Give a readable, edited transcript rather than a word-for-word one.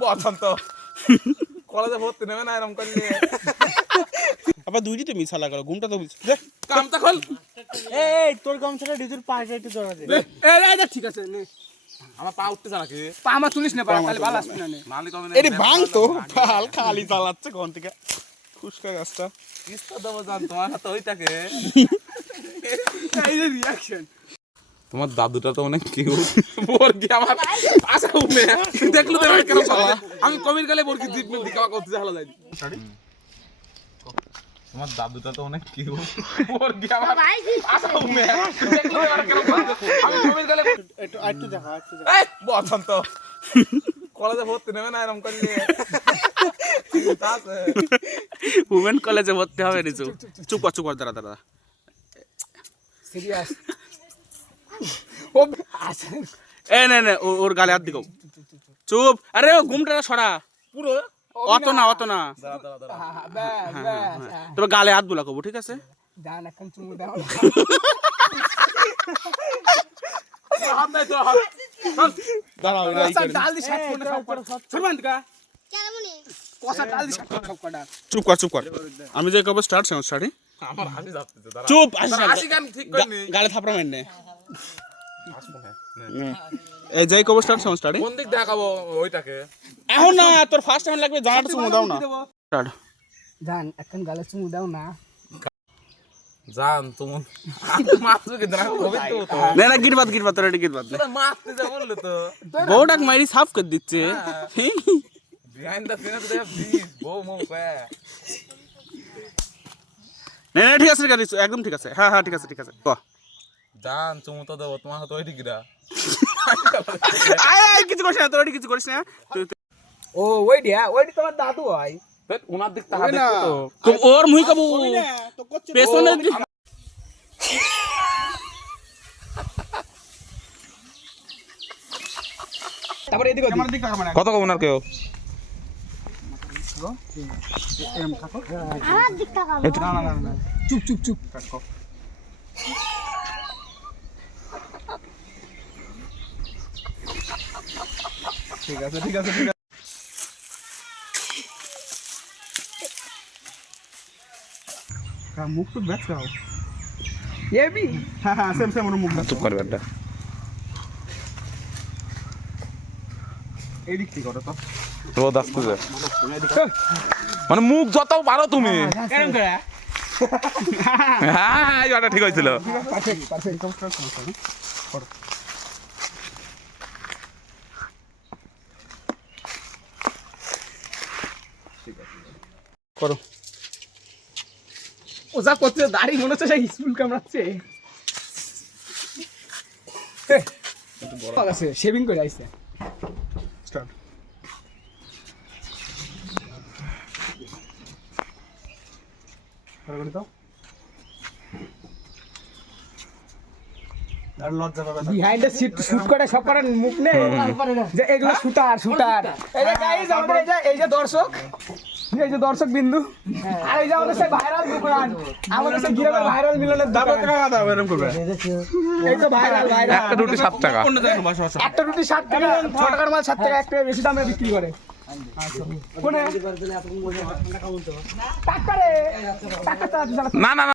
বসন্ত কলেজে ভর্তি নেবে না এরকম করলে আবার দুইটি তো মিছা লাগালো ঘুমটা তো কামটা খোল এই তোর গামছাটা ডিজুর পাশে একটু জড়া দে এই ঠিক আছে নে আমার পা উঠতে জানা কি পা আমার তুলিস না পা তাহলে ভালো আসবে না নে মালিক হবে না এটি ভাঙ তো ভাল খালি চালাচ্ছে কোন থেকে খুশকা গাছটা কিস্তা দেবো জান তোমার হাতে ওইটাকে এই যে রিঅ্যাকশন তোমার দাদুটা তো অনেক কিউট বর্গি আমার আশা উঠে দেখলো তো এবার কেন পালা আমি কমির গালে বর্গি জিপ মিল দিকা করতে ভালো যায় তোমার দাদুটা তো অনেক কিউট বর্গি আমার আশা উঠে দেখলো তো এবার কেন পালা আমি কমির গালে একটু দেখা এই বসন্ত কলেজে ভর্তি নেবে না এরকম করলে উমেন কলেজে ভর্তি হবে রিজু চুপ কর দাঁড়া দাঁড়া সিরিয়াস ও আছে এ না ওর গালে হাত দিকো চুপ আরে ও ঘুমটা সরা পুরো অত না তবে গালে হাত বুলা কবো ঠিক আছে জান এখন চুমু দাও হাত নাই তো হাত দাঁড়াও কষা ডাল দি শাট করে সব কর সরবান্ত কা কষা ডাল দি শাট করে সব কর চুপ কর আমি যে কবে স্টার্ট আমার হাসি যাচ্ছে দাঁড়া চুপ হাসি গান ঠিক করিনি গালে থাপড়া মারনে এই যাই কবে স্টার্ট কোন দিক দেখাবো ওইটাকে এখন না তোর ফার্স্ট টাইম লাগবে জানাটা চুমু দাও না স্টার্ট জান এখন গালে চুমু দাও না জান তুমি মাত্র কি দাঁড়া হবে তো না গিট বাত রেডি গিট বাত মারতে যা বললে তো বউটাক মারি সাফ করে দিচ্ছে বিহাইন্ড দ্য সিন দে প্লিজ বউ মো পে না ঠিক আছে একদম ঠিক আছে হ্যাঁ ঠিক আছে বাহ জান তুমি তো দেবো তোমার হাতে ওইটি কিরা আয় কিছু করিস না তোর কিছু করিস না ও ওইডি তোমার দাদু হয় ওনার দিক তাহা দেখো তো ওর মুই কাবু পেছনে তারপরে এদিকে আমার দিকে তাকাবে না কত কম ওনার কেউ এরকম থাকো আমার দিক তাকাবো না চুপ থাকো ঠিক আছে মুখ তো ব্যাচ খাও এবি হ্যাঁ সেম ওর মুখ চুপ করবে একটা এই দিক থেকে করো তো তো দাস্তে যা মানে মুখ যত পারো তুমি কেন করে হ্যাঁ এটা ঠিক হয়েছিল পারফেক্ট করো ও যা করতে দাড়ি মনে হচ্ছে সেই স্কুল কামড়াচ্ছে বড় আছে শেভিং করে আইছে স্টার্ট করে দাও আর লজ্জা পাবে না বিহাইন্ড দ্য সিট শুট করে সব করে মুখ নেই যে এগুলো শুটার এই যে গাইস আমাদের এই যে দর্শক বিন্দু আর এই যে আমাদের সেই ভাইরাল দোকান আমাদের সেই গিরামের ভাইরাল মিলনের দাও দোকান টাকা দাও এরকম করবে এই তো ভাইরাল একটা রুটি 7 টাকা অন্য জায়গায় বসো একটা রুটি 7 টাকা 6 টাকার মাল 7 টাকা একটা বেশি দামে বিক্রি করে কোনে টাকা রে টাকা না